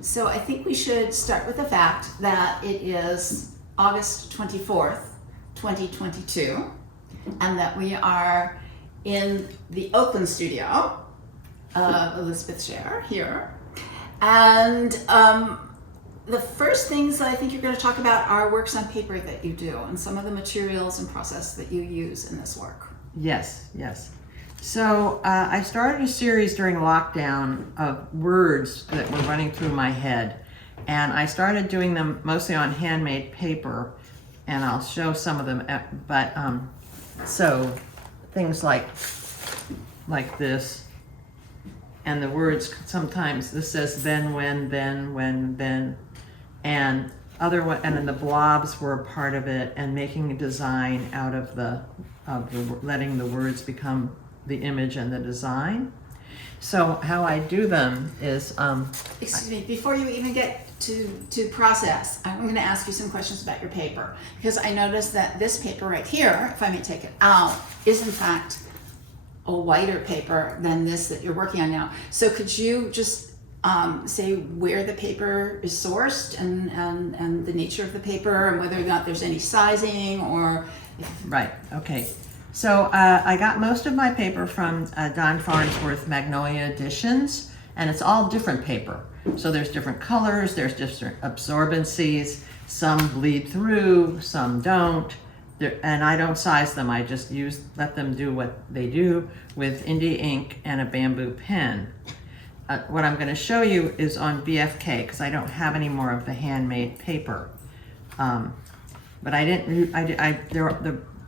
So I think we should start with the fact that it is August 24th, 2022, and that we are in the Oakland studio of Elizabeth Sher here. And the first things that I think you're going to talk about are works on paper that you do and some of the materials and process that you use in this work. Yes. So I started a series during lockdown of words that were running through my head. And I started doing them mostly on handmade paper. And I'll show some of them. So things like this. And the words, sometimes this says then, when, then. And and then the blobs were a part of it, and making a design out of letting the words become the image and the design. So how I do them is Excuse me, before you even get to process, I'm going to ask you some questions about your paper, because I noticed that this paper right here, if I may take it out, is in fact a whiter paper than this that you're working on now. So could you just say where the paper is sourced and the nature of the paper and whether or not there's any sizing or... Right, okay. So I got most of my paper from Don Farnsworth Magnolia Editions, and it's all different paper. So there's different colors, there's different absorbencies, some bleed through, some don't. And I don't size them, I just let them do what they do with India ink and a bamboo pen. What I'm going to show you is on BFK, because I don't have any more of the handmade paper. But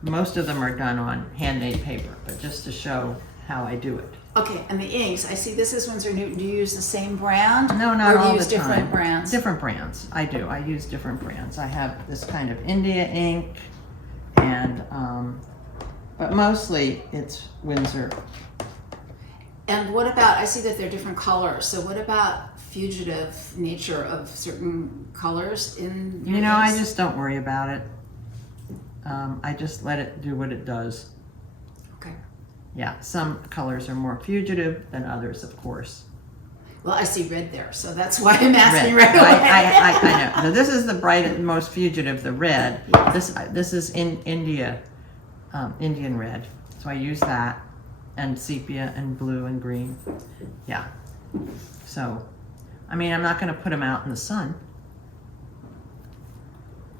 most of them are done on handmade paper, but just to show how I do it. Okay, and the inks, I see this is Winsor Newton. Do you use the same brand? No, not all the time. Or do you use different brands? Different brands, I do. I use different brands. I have this kind of India ink, and but mostly it's Winsor. And what about, I see that they're different colors, so what about fugitive nature of certain colors in your inks? I just don't worry about it. I just let it do what it does. Okay. Yeah, some colors are more fugitive than others, of course. Well, I see red there, so that's why I'm asking Red. right away. I know. Now, this is the brightest, most fugitive, the red. This is Indian red, so I use that, and sepia and blue and green. Yeah. So, I'm not going to put them out in the sun.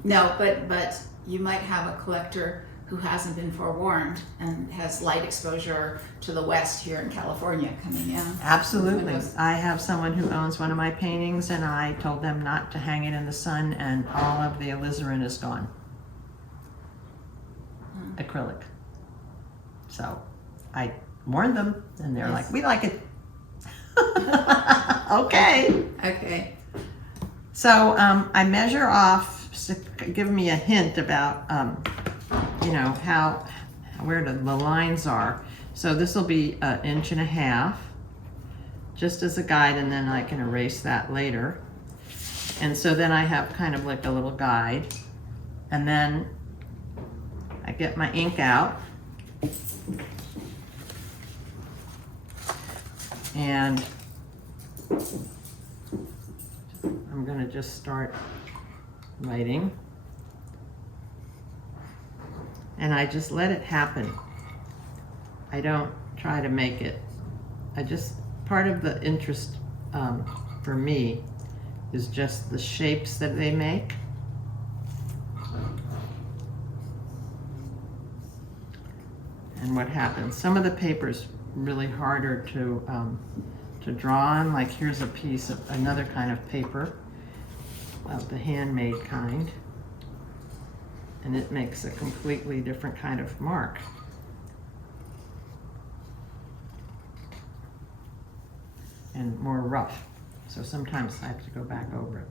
No, but you might have a collector who hasn't been forewarned and has light exposure to the west here in California coming in. Absolutely. I have someone who owns one of my paintings, and I told them not to hang it in the sun, and all of the alizarin is gone. Acrylic. So I warned them, and they're like, we like it. Okay. So I measure off, to give me a hint about where the lines are. So this will be 1.5 inches, just as a guide, and then I can erase that later. And so then I have kind of like a little guide, and then I get my ink out, and I'm going to just start writing, and I just let it happen. I don't try to make it. Part of the interest for me is just the shapes that they make. And what happens. Some of the paper's really harder to draw on. Like here's a piece of another kind of paper, of the handmade kind, and it makes a completely different kind of mark. And more rough. So sometimes I have to go back over it.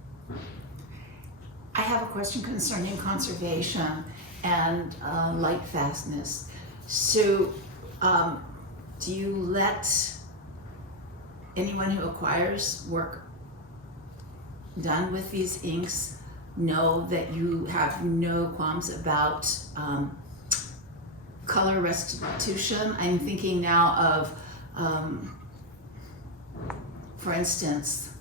I have a question concerning conservation and light fastness. So do you let anyone who acquires work done with these inks know that you have no qualms about color restitution? I'm thinking now of, for instance,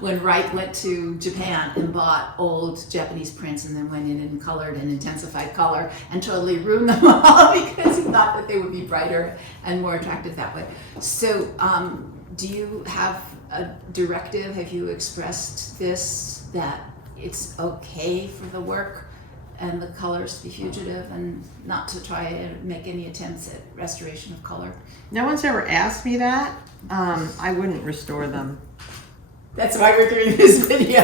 when Wright went to Japan and bought old Japanese prints and then went in and colored and intensified color and totally ruined them all because he thought that they would be brighter and more attractive that way. So do you have a directive? Have you expressed this, that it's okay for the work and the colors to be fugitive and not to try and make any attempts at restoration of color? No one's ever asked me that. I wouldn't restore them. That's why we're doing this video.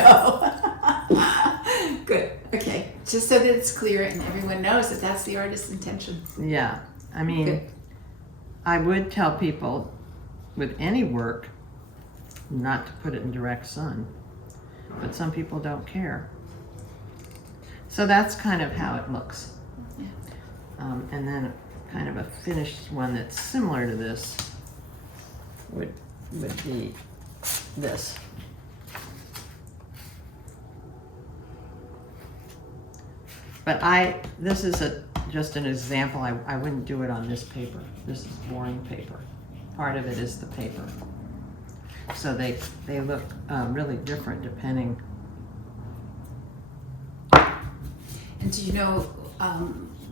Good. Okay. Just so that it's clear and everyone knows that that's the artist's intention. Yeah. I mean, Good. I would tell people with any work not to put it in direct sun, but some people don't care. So that's kind of how it looks. Yeah. And then kind of a finished one that's similar to this would be this. But this is just an example. I wouldn't do it on this paper. This is boring paper. Part of it is the paper. So they look really different depending. And do you know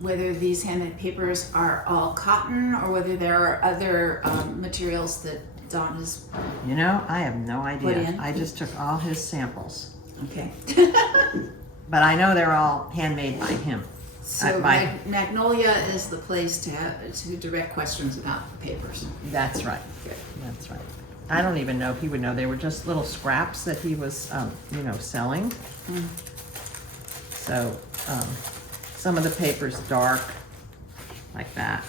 whether these handmade papers are all cotton or whether there are other materials that Don has? You know, I have no idea. Put in? I just took all his samples. Okay. But I know they're all handmade by him. So by- Magnolia is the place to direct questions about the papers. That's right. Good. That's right. I don't even know if he would know. They were just little scraps that he was, selling. Mm. So some of the paper's dark, like that.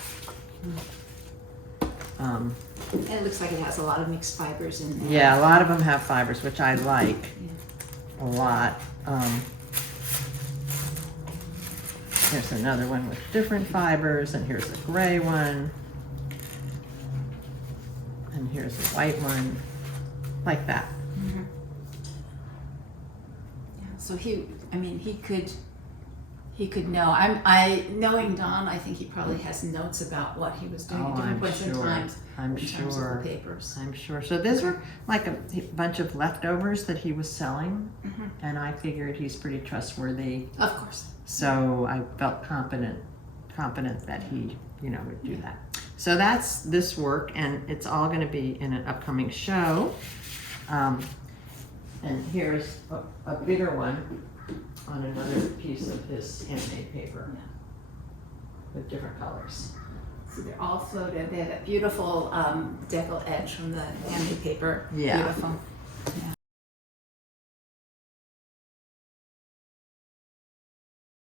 And it looks like it has a lot of mixed fibers in there. Yeah, a lot of them have fibers, which I like Yeah. a lot. Here's another one with different fibers, and here's a gray one. And here's a white one, like that. Mhm. Yeah, so he could know. Knowing Don, I think he probably has notes about what he was doing at different I'm points in sure. times I'm in terms of sure. the papers. I'm sure. So these were like a bunch of leftovers that he was selling, Mhm. and I figured he's pretty trustworthy. Of course. So I felt confident that he, would do that. So that's this work, and it's all going to be in an upcoming show. And here's a bigger one on another piece of his handmade paper with different colors. So they're all floated. They have that beautiful decal edge from the handmade paper. Yeah. Beautiful.